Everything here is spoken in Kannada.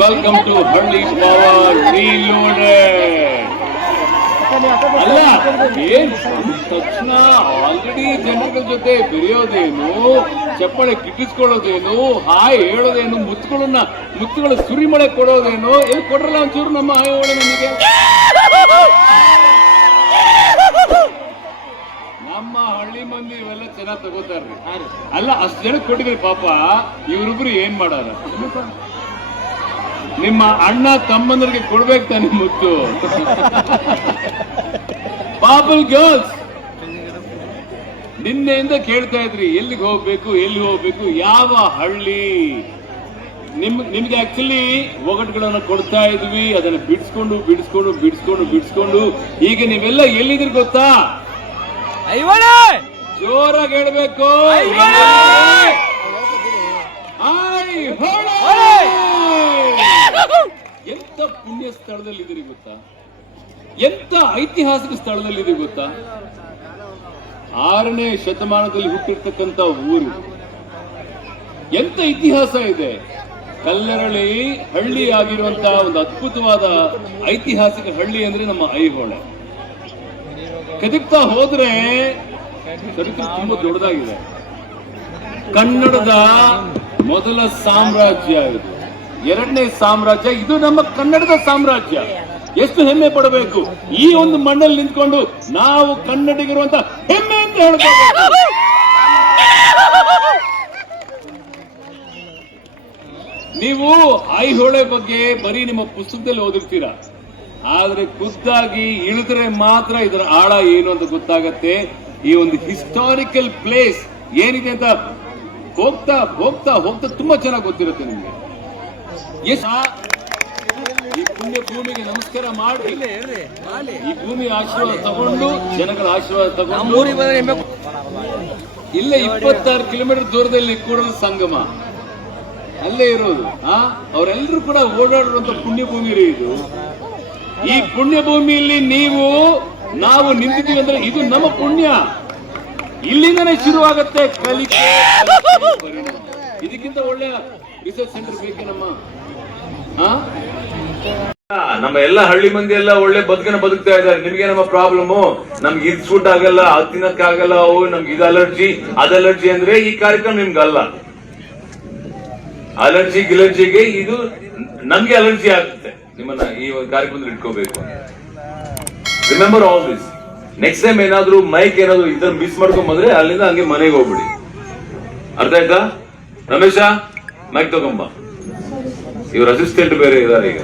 ವೆಲ್ಕಮ್ ಟು ಹಳ್ಳಿ ಪವರ್ ರೀಲೋಡೆಡ್. ಅಲ್ಲ ಏನ್ ತಕ್ಷಣ ಆಲ್ರೆಡಿ ಜನಗಳ ಜೊತೆ ಬೆರೆಯೋದೇನು, ಚಪ್ಪಳೆ ಕಿಕ್ಕಿಸ್ಕೊಳ್ಳೋದೇನು, ಹಾಯ್ ಹೇಳೋದೇನು, ಮುತ್ತುಗಳ ಸುರಿಮಳೆ ಕೊಡೋದೇನು, ಎಲ್ಲಿ ಕೊಡ್ರಲ್ಲ ಒಂಚೂರು ನಮ್ಮ ಹಾಯ್ ಹೇಳೋ ನಮಗೆ. ನಮ್ಮ ಹಳ್ಳಿ ಮಂದಿ ಇವೆಲ್ಲ ಚೆನ್ನಾಗಿ ತಗೋತಾರ್ರಿ. ಅಲ್ಲ ಅಷ್ಟು ಜನ ಕೊಟ್ಟಿದ್ರಿ ಪಾಪ, ಇವರಿಬ್ರು ಏನ್ ಮಾಡಾರ? ನಿಮ್ಮ ಅಣ್ಣ ತಮ್ಮಂದ್ರಿಗೆ ಕೊಡ್ಬೇಕು ತಾನೆ ಮುತ್ತು. ಪಾಪಲ್ ಗರ್ಲ್ಸ್ ನಿನ್ನೆಯಿಂದ ಕೇಳ್ತಾ ಇದ್ರಿ ಎಲ್ಲಿಗೆ ಹೋಗ್ಬೇಕು, ಯಾವ ಹಳ್ಳಿ. ನಿಮ್ಗೆ ಆಕ್ಚುಲಿ ಒಗಟುಗಳನ್ನ ಕೊಡ್ತಾ ಇದ್ವಿ, ಅದನ್ನ ಬಿಡಿಸ್ಕೊಂಡು ಈಗ ನೀವೆಲ್ಲ ಎಲ್ಲಿದ್ರಿ ಗೊತ್ತಾ? ಜೋರಾಗಿ ಹೇಳ್ಬೇಕು. ಎಂತ ಪುಣ್ಯ ಸ್ಥಳದಲ್ಲಿದ್ದೀರಿ ಗೊತ್ತಾ? ಎಂತ ಐತಿಹಾಸಿಕ ಸ್ಥಳದಲ್ಲಿದ್ದೀರಿ ಗೊತ್ತಾ? 6ನೇ ಶತಮಾನದಲ್ಲಿ ಹುಟ್ಟಿರ್ತಕ್ಕಂಥ ಊರು. ಎಂತ ಇತಿಹಾಸ ಇದೆ. ಕಲ್ಲರಳಿ ಹಳ್ಳಿ ಆಗಿರುವಂತಹ ಒಂದು ಅದ್ಭುತವಾದ ಐತಿಹಾಸಿಕ ಹಳ್ಳಿ ಅಂದ್ರೆ ನಮ್ಮ ಐಹೊಳೆ. ಕದಿಕ್ತಾ ಹೋದ್ರೆ ಚರಿತ್ರೆ ತುಂಬಾ ದೊಡ್ಡದಾಗಿದೆ. ಕನ್ನಡದ ಮೊದಲ ಸಾಮ್ರಾಜ್ಯ ಇದು, 2ನೇ ಸಾಮ್ರಾಜ್ಯ ಇದು, ನಮ್ಮ ಕನ್ನಡದ ಸಾಮ್ರಾಜ್ಯ. ಎಷ್ಟು ಹೆಮ್ಮೆ ಪಡಬೇಕು ಈ ಒಂದು ಮಣ್ಣಲ್ಲಿ ನಿಂತ್ಕೊಂಡು ನಾವು ಕನ್ನಡಿಗರುವಂತ ಹೆಮ್ಮೆ ಅಂತ ಹೇಳ್ಬೋದು. ನೀವು ಐಹೊಳೆ ಬಗ್ಗೆ ಬರೀ ನಿಮ್ಮ ಪುಸ್ತಕದಲ್ಲಿ ಓದಿರ್ತೀರಾ, ಆದ್ರೆ ಖುದ್ದಾಗಿ ಇಳಿದ್ರೆ ಮಾತ್ರ ಇದರ ಆಳ ಏನು ಅಂತ ಗೊತ್ತಾಗತ್ತೆ. ಈ ಒಂದು ಹಿಸ್ಟಾರಿಕಲ್ ಪ್ಲೇಸ್ ಏನಿದೆ ಅಂತ ಹೋಗ್ತಾ ತುಂಬಾ ಚೆನ್ನಾಗಿ ಗೊತ್ತಿರುತ್ತೆ ನಿಮ್ಗೆ. ಈ ಪುಣ್ಯ ಭೂಮಿಗೆ ನಮಸ್ಕಾರ ಮಾಡಿ, ಈ ಭೂಮಿ ಆಶೀರ್ವಾದ ತಗೊಂಡು, ಜನಗಳ ಆಶೀರ್ವಾದ ತಗೊಂಡು, ಇಲ್ಲೇ 26 ಕಿಲೋಮೀಟರ್ ದೂರದಲ್ಲಿ ಕೂಡಲ ಸಂಗಮ ಅಲ್ಲೇ ಇರೋದು. ಅವರೆಲ್ಲರೂ ಕೂಡ ಓಡಾಡುವಂತ ಪುಣ್ಯ ಭೂಮಿ ಇದು. ಈ ಪುಣ್ಯ ಭೂಮಿಯಲ್ಲಿ ನಾವು ನಿಂತಿದ್ದೀವಿ ಅಂದ್ರೆ ಇದು ನಮ್ಮ ಪುಣ್ಯ. ಇಲ್ಲಿಂದನೇ ಶುರುವಾಗತ್ತೆ ಕಲಿಕೆ. ಇದಕ್ಕಿಂತ ಒಳ್ಳೆಯ ರಿಸರ್ಚ್ ಸೆಂಟರ್ ಬೇಕೆ ನಮ್ಮ ಎಲ್ಲ ಹಳ್ಳಿ ಮಂದಿ ಎಲ್ಲ ಒಳ್ಳೆ ಬದುಕ್ತಾ ಇದ್ದಾರೆ. ನಿಮ್ಗೆ ನಮ್ಮ ಪ್ರಾಬ್ಲಮ್, ನಮ್ಗೆ ಇದು ಸೂಟ್ ಆಗಲ್ಲ, ಅದು ತಿನ್ನಕ್ಕಾಗಲ್ಲ, ನಮ್ಗೆ ಇದು ಅಲರ್ಜಿ ಅದಲರ್ಜಿ ಅಂದ್ರೆ ಈ ಕಾರ್ಯಕ್ರಮ ನಿಮ್ಗಲ್ಲ. ಗಿಲರ್ಜಿಗೆ ಇದು ನಮ್ಗೆ ಅಲರ್ಜಿ ಆಗುತ್ತೆ. ನಿಮ್ಮನ್ನ ಈ ಕಾರ್ಯಕ್ರಮದಲ್ಲಿ ಇಟ್ಕೋಬೇಕು. Remember all this. Next time ಏನಾದ್ರು ಮೈಕ್ ಏನಾದ್ರು ಇದನ್ನ ಮಿಸ್ ಮಾಡ್ಕೊಂಡ್ ಬಂದ್ರೆ ಅಲ್ಲಿಂದ ಹಂಗೆ ಮನೆಗೆ ಹೋಗ್ಬಿಡಿ. ಅರ್ಥ ಆಯ್ತಾ? ರಮೇಶ, ಮೈಕ್ ತಗೊಂಬ. ಇವ್ರ ಅಸಿಸ್ಟೆಂಟ್ ಬೇರೆ ಇದಾರೆ ಈಗ.